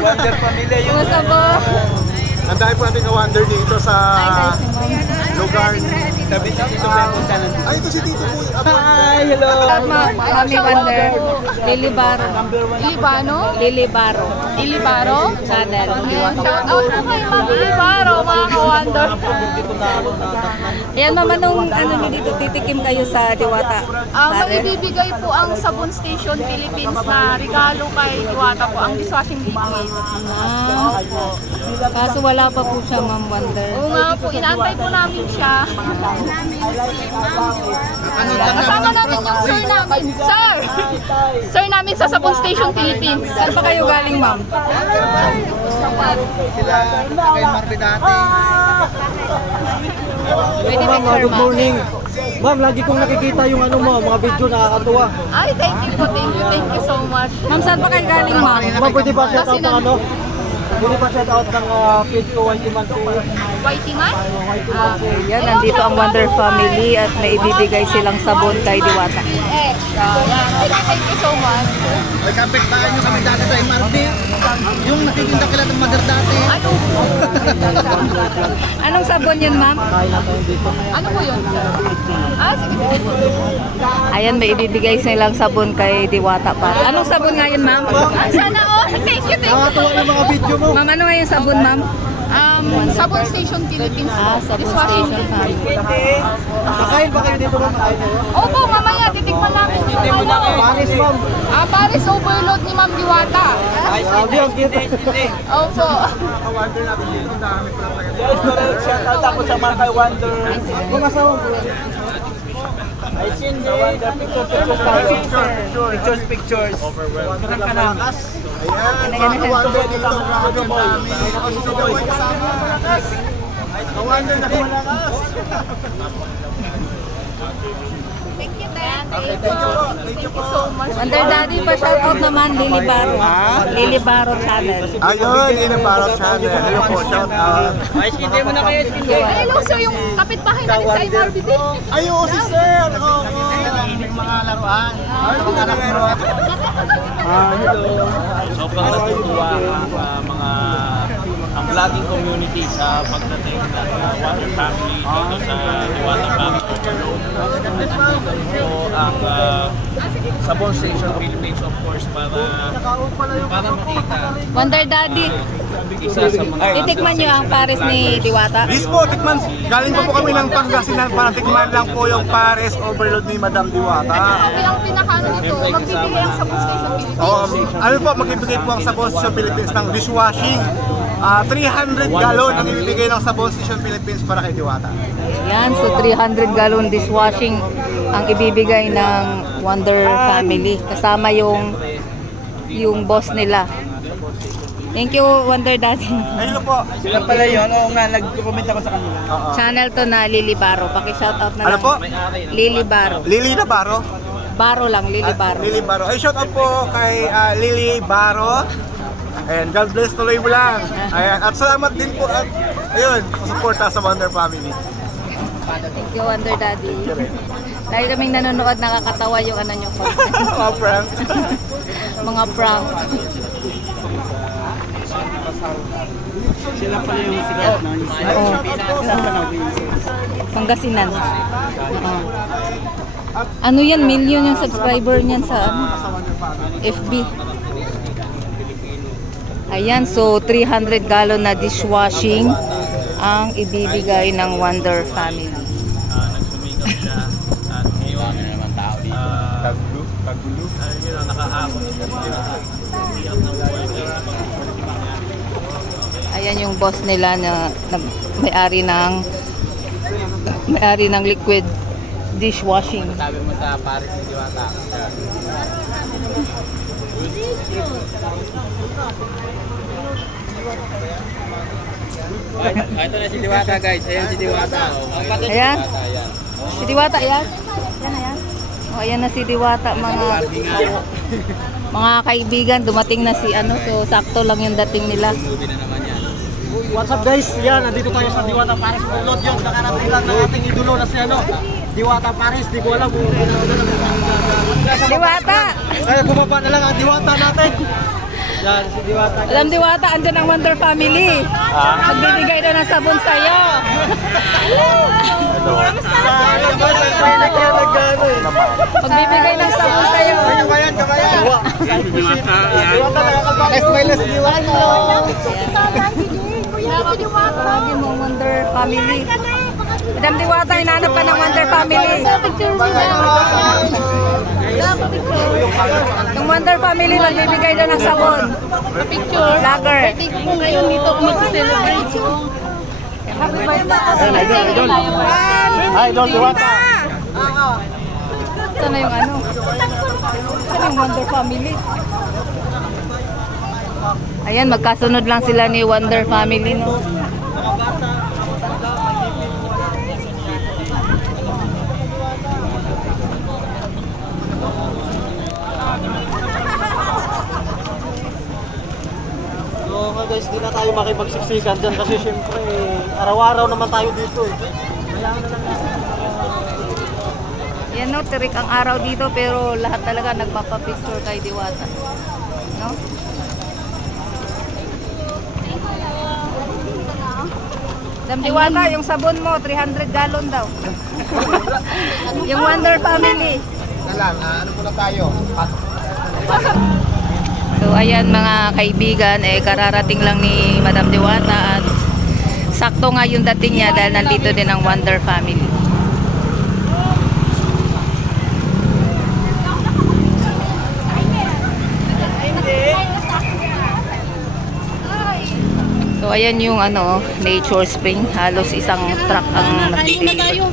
Wonder Pamilya yun. Kumusta po? Ang dahil po natin ka-wonder dito sa lugar. Sabi sa dito may punta lang. Ay, ito si Tito po. Hi, hello. Mami Wonder. Lily Baro. Lily Baro. Lily Baro? Channel. Shout out po kay Mami Lily Baro, mga ka-wonder. Ayan mama, nung ano nyo dito, titikim kayo sa Diwata. May ibibigay po ang Sabon Station Philippines na regalo kay Diwata po, ang dishwashing liquid. Kaso wala pa po siya, Ma'am Wonder. Oo nga po, inaantay po namin siya. Kasama namin yung sir namin. Sir! Sir namin sa Sabon Station Philippines. Saan pa kayo galing, Ma'am? Sila kay Marby dati. Pwede Ma'am, good morning. Ma'am, lagi kong nakikita yung ano mo, mga video nakakatuwa. Ay, thank you po. Thank you so much. Ma'am, saan pa kayo galing, Ma'am? Ma'am, pwede ba shout out ng ano? Pwede ba shout out ng page ko, Whitey Man po? Whitey Man? Yan, nandito ang Wonder Family at may ibibigay silang sabon kay Diwata. Thank you so much. May kapit-bahay nyo kami dati sa MRT. Yung nakikinda kila ng mother dati. Ano po? Anong sabon yun, Ma'am? Ano po yun, sir? Sige. Ayan, may ibibigay silang sabon kay Diwata pa. Anong sabon nga yun, Ma'am? Sana all. Thank you. Nakakatuwa yung mga video mo. Ma'am, ano nga yung sabon, Ma'am? Sabon Station Philippines. Sabon Dishwashing Station liquid. Nakain ba kayo dito, ma'am? Nakain kayo? Opo, mamaya, titikman namin. Paris, ma'am. Paris overload ni Ma'am Diwata. Grabe ang kita. Opo. Ka-wonder natin dito. Ang dami po natin. Shout out ako sa mga kay Wonder. Kung asawa po. Ay, Cindy. Pictures. Overwhelmed. Ayan, mga ka-wonder dito. Grabe ang dami. Nakasusugaw ay kasama. Ka-wonder na malakas. Thank you, Dan. Okay, thank you po. Thank you po. Wonder Daddy pa shoutout naman, Lily Baro. Lily Baro Channel. Ayun, in a Barok Channel. Hello po, shout out. Ay, Cindy mo na kayo. Hello, sir, yung kapitbahay namin sa MRB din. Ayun, si Sir. Oo. Yung mga laruan. Mga laruan. Sobrang natutuwa ang mga ang vlogging community sa pagdating ng Wonder Family dito sa Diwata Family Overload. So, ang Sabon Station Philippines, of course, para makita. Wonder Daddy, Isa sa mga titikman nyo ang Paris ni Diwata. Yes po, tikman. Galing po kami ng Pangasinan para tikman lang po yung Paris Overload ni Madam Diwata. Sabi ang pinakano nito, magbibigay ang Sabon Station Philippines. Ano po, magbibigay po ang Sabon Station Philippines ng dishwashing. 300 gallon ang ibibigay ng Sabon Station Philippines para kay Diwata. Yan, so 300 gallon dishwashing ang ibibigay ng Wonder Family. Kasama yung boss nila. Thank you, Wonder Daddy. Ayun po. Sila pala yun. Oo nga, nag-comment ako sa kanila. Channel to na Lily Baro. Paki-shoutout na Ano lang. po? Lily Baro. Lily na Baro? Baro lang, Lily Baro. Lily Baro. Ay, shout out po kay Lily Baro. Ayan, God bless, tuloy mo lang. Ayan, at salamat din po at ayun, suporta sa Wonder Family. Thank you, Wonder Daddy. Lagi kaming nanonood, nakakatawa yung ano nyo content. Mga prank. Mga prank. Sila pala yung sikat na Oo. Pangasinan. Ano yan? Million yung subscriber niyan sa FB. Ayan, so 300 gallon na dishwashing ang ibibigay ng Wonder Family. nagsumikap siya at ngayon naman tao dito. Kagulo. Ayun, nakahabol. Ayan yung boss nila na may-ari ng liquid dishwashing. Sabi mo sa Paris ni Diwata. Ito na si Diwata, guys. Ayan si Diwata. Ayan. Si Diwata, ayan. Ayan. O, ayan na si Diwata, mga kaibigan. Dumating na si ano, so sakto lang yung dating nila. What's up guys? Yan, nandito tayo sa Diwata Paris Overload. Yung nakarating lang ng ating idolo na si ano, Diwata Paris. Di ko alam kung Diwata! Kaya bumaba na lang ang Diwata natin. Yan, si Diwata. Madam Diwata, andyan ang Wonder Family. Magbibigay daw ng sabon sa'yo. Magbibigay ng sabon sa'yo. Kabayan, kabayan. Diwata, yan. Diwata, nakakalbakit. Smiles, Diwata. Lagi mo Wonder Family. Madam Diwata, hinahanap ka ng Wonder Family. Yung Wonder Family, magbibigay daw ng sabon. Picture. Vlogger. Po ngayon dito ako mag-celebrate. Idol, Diwata. Ito na yung ano. Ito yung Wonder Family. Ayan, magkasunod lang sila ni Wonder Family, no? So guys, di na tayo makipagsiksikan dyan kasi syempre araw-araw naman tayo dito eh. Yan, no, tirik ang araw dito pero lahat talaga nagpapapicture kay Diwata. No? Madam Diwata, yung sabon mo, 300 gallon daw. Yung Wonder Family. Ano muna tayo? So ayan mga kaibigan, kararating lang ni Madam Diwata at sakto nga yung dating niya dahil nandito din ang Wonder Family. So ayan yung ano, Nature Spring, halos isang truck ang nagtitinda.